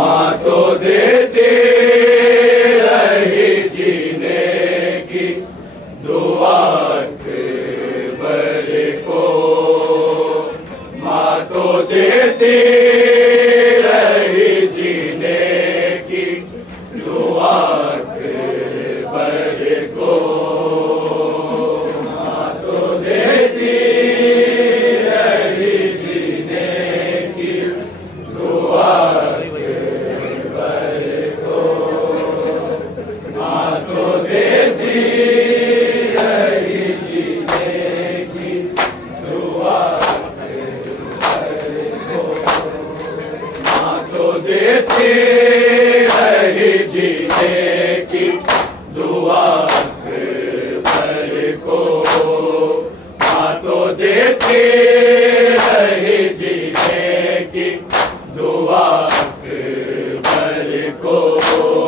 माँ तो देती रही जीने की दुआ अकबर को। माँ तो देती रही जीने की दुआ अकबर को। माँ तो देती रही जीने की दुआ अकबर को। माँ तो देती रही जीने की दुआ अकबर को। माँ तो देती रही जीने की दुआ अकबर को। माँ तो देती रही जीने की दुआ अकबर को।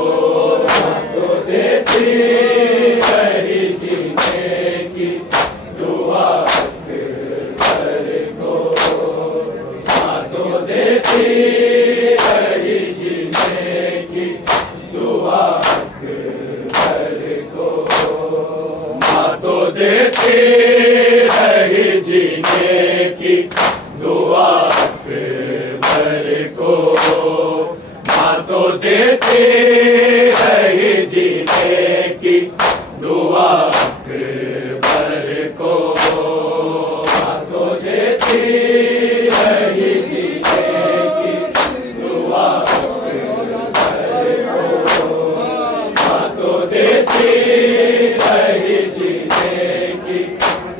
माँ तो देती रही जीने की दुआ अकबर को। माँ तो देती रही जीने की दुआ अकबर को। माँ तो देती रही जीने की दुआ अकबर को। माँ तो देती रही जीने की दुआ अकबर को। माँ तो देती रही जीने की दुआ अकबर को। माँ तो देती रही जीने की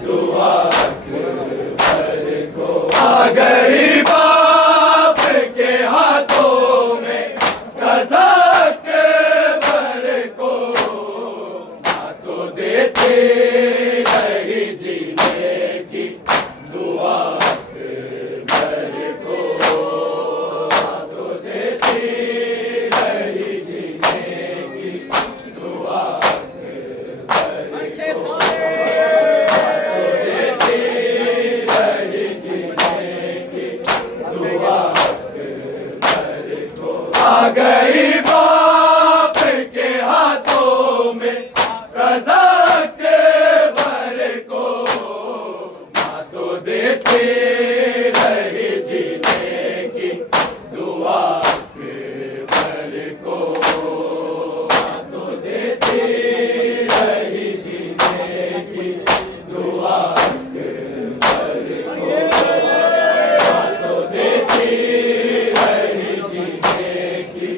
दुआ अकबर को। आ गई बाप के हाथों में कज़ा अकबर को। माँ तो देती रही जीने की दुआ अकबर को। माँ तो देती रही जीने की दुआ अकबर को। तो देती रही जीने की दुआ अकबर को। आ गई बाप के हाथों में कज़ा अकबर को। माँ तो देती रही जीने की दुआ अकबर को। माँ तो देती रही जीने की दुआ अकबर को। माँ तो देती रही जीने की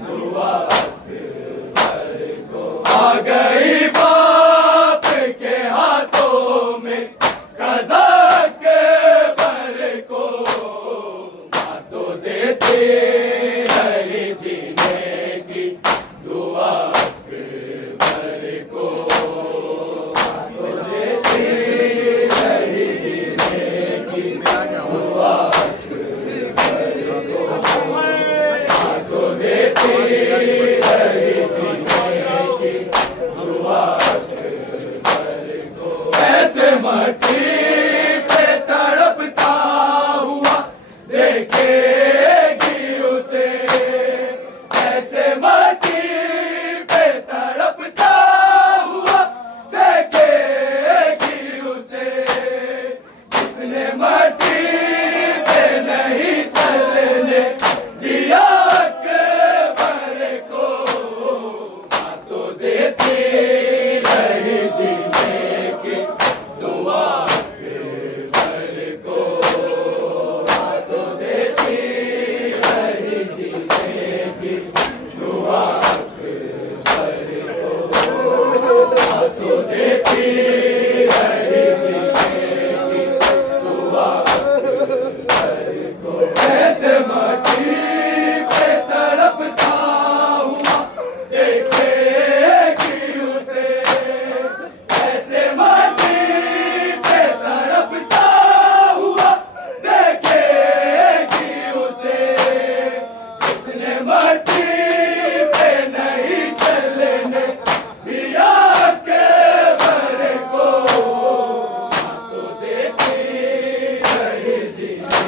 दुआ अकबर को। आ गई बाप के हाथों में कज़ा अकबर को। माँ तो देती रही जीने की दुआ अकबर को। माँ तो देती रही जीने की दुआ अकबर को। माँ तो देती रही जीने की दुआ अकबर को। ऐसे मट्टी पे तड़पता हुआ देखेगी उसे। ऐसे मट्टी पे तड़पता हुआ देखेगी उसे। जिसने मट्टी पे नहीं चलने दिया अकबर को। माँ तो देती रही जीने की दुआ अकबर को। माँ तो देती रही जीने की दुआ अकबर को। माँ तो देती रही जीने की दुआ अकबर को। ऐसे मट्टी पे तड़पता हुआ देखेगी उसे। ऐसे मट्टी पे तड़पता हुआ देखेगी उसे। जिसने मट्टी पे नहीं चलने दिया अकबर को। माँ तो देती रही जीने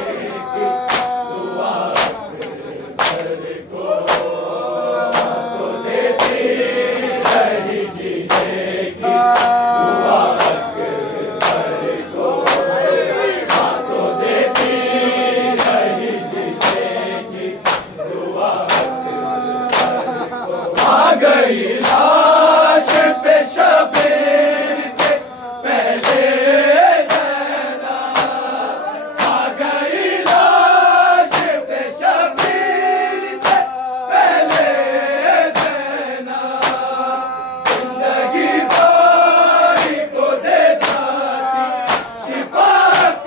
की दुआ अकबर को। आ गई लाश पे शबीर से पहले ज़ैनब, आ गई लाश पे शबीर से पहले ज़ैनब, जिंदगी बारी को दे जाती शिफा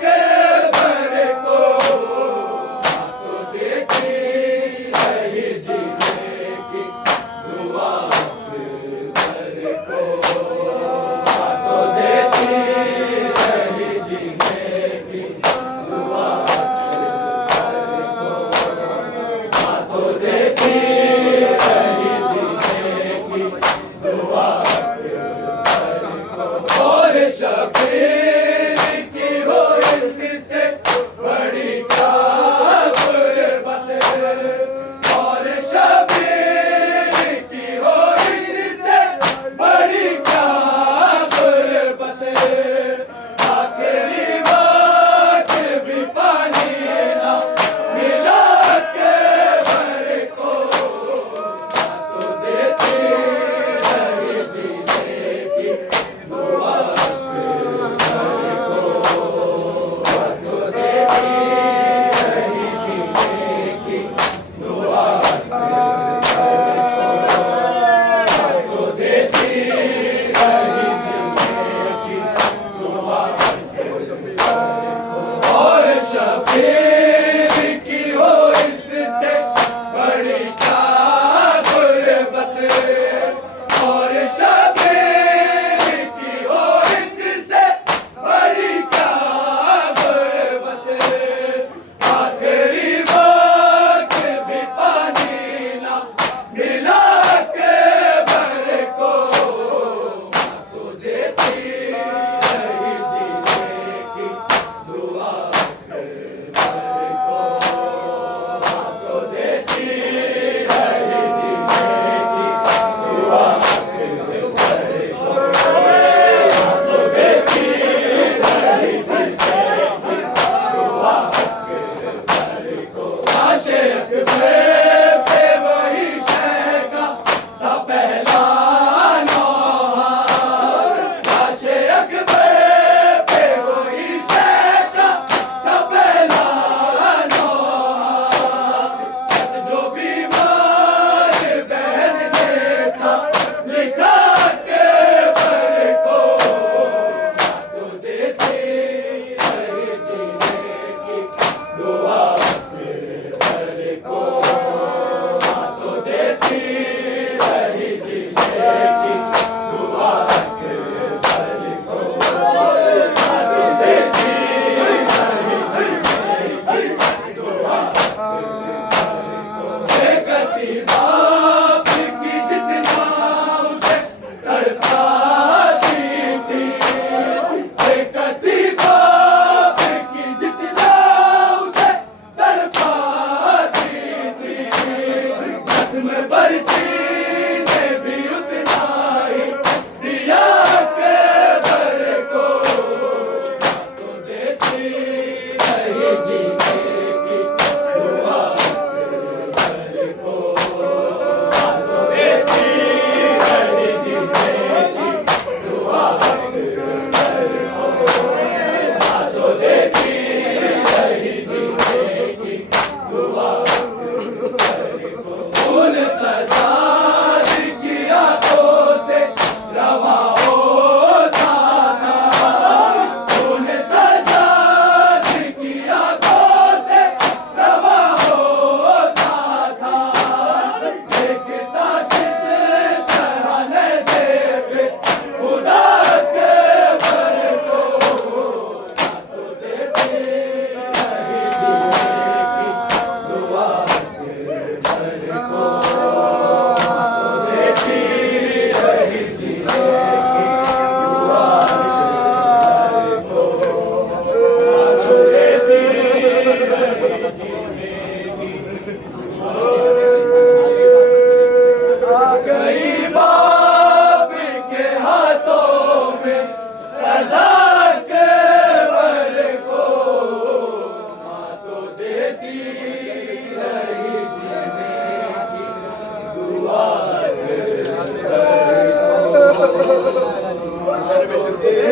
के बर को, तो देती रही जीने की दुआ के बर को, तो देती रही जीने की दुआ के बर को, तो देती रही जीने की दुआ के बर को। और शबीर की हो इससे बड़ी क्या गुर्बत, और शबीर की हो इससे बड़ी क्या गुर्बत, आखिरी बात भी पानी ना मिला के बर को, तो देती रही जीने की दुआ के बर को, तो देती रही जीने की दुआ के बर को, तो देती रही जीने की दुआ के बर को। और शबीर की हो इससे बड़ी क्या गुर्बत, और शबीर की हो इससे बड़ी क्या गुर्बत, आखिरी वक्त भी पानी ना मिला के बर को, तो देती रही जीने की दुआ के बर को, तो देती रही जीने की दुआ के बर को, तो देती रही जीने की दुआ के बर को। आशिक पे वही शय का था पहला नौहा, आशिक पे वही शय का था पहला नौहा, जो बीमार बहन ने था लिखा के बर को, तो देती रही जीने की दुआ के बर को, तो देती रही जीने की दुआ के बर को, तो देती रही जीने की दुआ बेकसी बाप की जितना उसे तड़पाती थी, बेकसी बाप की जितना उसे तड़पाती थी, जख्म बरछी ने भी उतना ही दिया के बर को, तो देती रही जीने की दुआ के बर को, तो देती रही जीने की दुआ के बर को, तो देती रही जीने की दुआ के बर को। उन सजाद की आंखों से रवा होता था, उन सजाद की आंखों से रवा होता था, देखता किस तरह नज़र खुदा के बर को, तो देती रही जीने की दुआ के बर को, दे